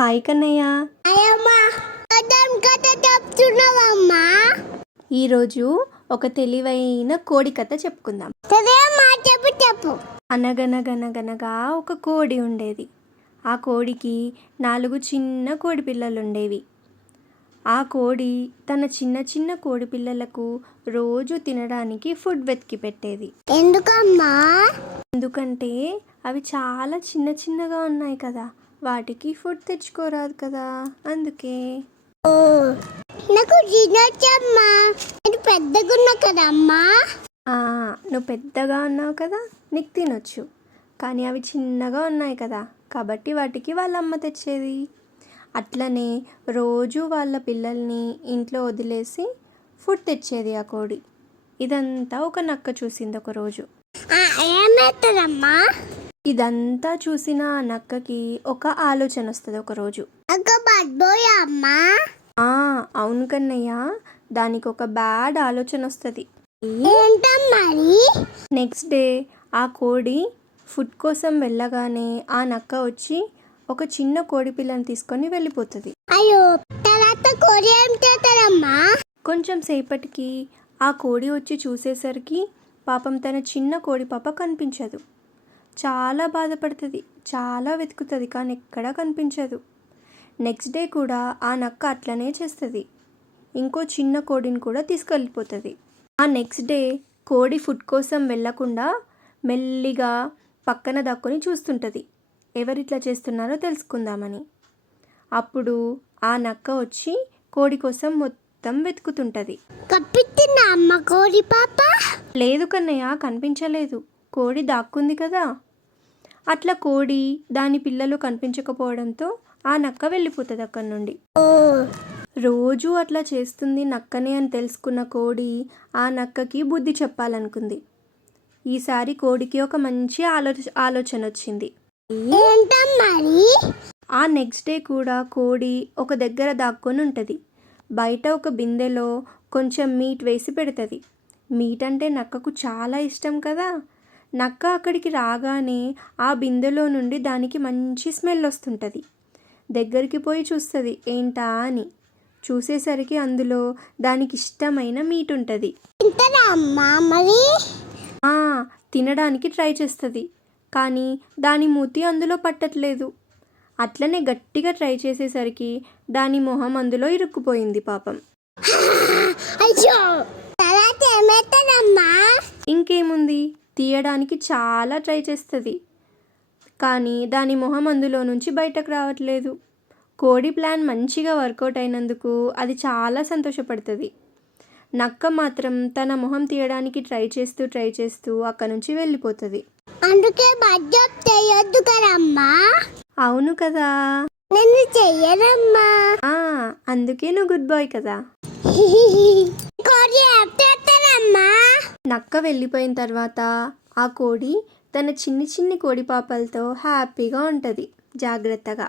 Hi Kannayya. ఈరోజు ఒక తెలివైన కోడి కథ చెప్పుకుందాం. అనగనగనగనగా ఒక కోడి ఉండేది. ఆ కోడికి 4 చిన్న కోడి పిల్లలు ఉండేవి. ఆ కోడి తన చిన్న చిన్న కోడి పిల్లలకు రోజు తినడానికి ఫుడ్ వెతికి పెట్టేది. ఎందుకంటే అవి చాలా చిన్న చిన్నగా ఉన్నాయి కదా, వాటికి ఫుడ్ తెచ్చుకోరాదు కదా, అందుకే. నువ్వు పెద్దగా ఉన్నావు కదా, నీకు తినొచ్చు. కానీ అవి చిన్నగా ఉన్నాయి కదా, కాబట్టి వాటికి వాళ్ళ అమ్మ తెచ్చేది. అట్లనే రోజు వాళ్ళ పిల్లల్ని ఇంట్లో వదిలేసి ఫుడ్ తెచ్చేది ఆ కోడి. ఇదంతా ఒక నక్క చూసింది ఒకరోజు. ఇదంతా చూసిన ఆ నక్కకి ఒక ఆలోచన వస్తుంది ఒకరోజు. అవును కన్నయ్య, దానికి ఒక బ్యాడ్ ఆలోచన వస్తుంది. నెక్స్ట్ డే ఆ కోడి ఫుడ్ కోసం వెళ్ళగానే ఆ నక్క వచ్చి ఒక చిన్న కోడి పిల్లని తీసుకొని వెళ్ళిపోతుంది. కొంచెం సేపటికి ఆ కోడి వచ్చి చూసేసరికి పాపం తన చిన్న కోడి పాప కనిపించదు. చాలా బాధపడుతుంది, చాలా వెతుకుతుంది, కానీ ఎక్కడా కనిపించదు. నెక్స్ట్ డే కూడా ఆ నక్క అట్లనే చేస్తుంది. ఇంకో చిన్న కోడిని కూడా తీసుకెళ్ళిపోతుంది. ఆ నెక్స్ట్ డే కోడి ఫుడ్ కోసం వెళ్ళకుండా మెల్లిగా పక్కన దక్కుని చూస్తుంటుంది, ఎవరిట్లా చేస్తున్నారో తెలుసుకుందామని. అప్పుడు ఆ నక్క వచ్చి కోడి కోసం మొత్తం వెతుకుతుంటుంది. లేదు కన్నయ్య, కనిపించలేదు. కోడి దాక్కుంది కదా. అట్లా కోడి దాని పిల్లలు కనిపించకపోవడంతో ఆ నక్క వెళ్ళిపోతుంది అక్కడి నుండి. రోజు అట్లా చేస్తుంది నక్కనే అని తెలుసుకున్న కోడి ఆ నక్కకి బుద్ధి చెప్పాలనుకుంది. ఈసారి కోడికి ఒక మంచి ఆలోచన వచ్చింది. ఆ నెక్స్ట్ డే కూడా కోడి ఒక దగ్గర దాక్కొని ఉంటుంది. బయట ఒక బిందెలో కొంచెం మీట్ వేసి పెడుతుంది. మీట్ అంటే నక్కకు చాలా ఇష్టం కదా. నక్క అక్కడికి రాగానే ఆ బిందెలో నుండి దానికి మంచి స్మెల్ వస్తుంటుంది. దగ్గరికి పోయి చూస్తుంది ఏంటా అని. చూసేసరికి అందులో దానికి ఇష్టమైన మీట్ ఉంటుంది. తినడానికి ట్రై చేస్తుంది, కానీ దాని మూతి అందులో పట్టట్లేదు. అట్లనే గట్టిగా ట్రై చేసేసరికి దాని మొహం అందులో ఇరుక్కుపోయింది పాపం. ఇంకేముంది, తీయడానికి చాలా ట్రై చేస్తుంది, కానీ దాని మొహం అందులో నుంచి బయటకు రావట్లేదు. కోడి ప్లాన్ మంచిగా వర్కౌట్ అయినందుకు అది చాలా సంతోషపడుతుంది. నక్క మాత్రం తన మొహం తీయడానికి ట్రై చేస్తూ అక్కడి నుంచి వెళ్ళిపోతుంది. అవును కదా, అందుకే నువ్వు గుడ్ బాయ్ కదా. నక్క వెళ్ళిపోయిన తర్వాత ఆ కోడి తన చిన్ని కోడి పాపలతో హ్యాపీగా ఉంటుంది జాగ్రత్తగా.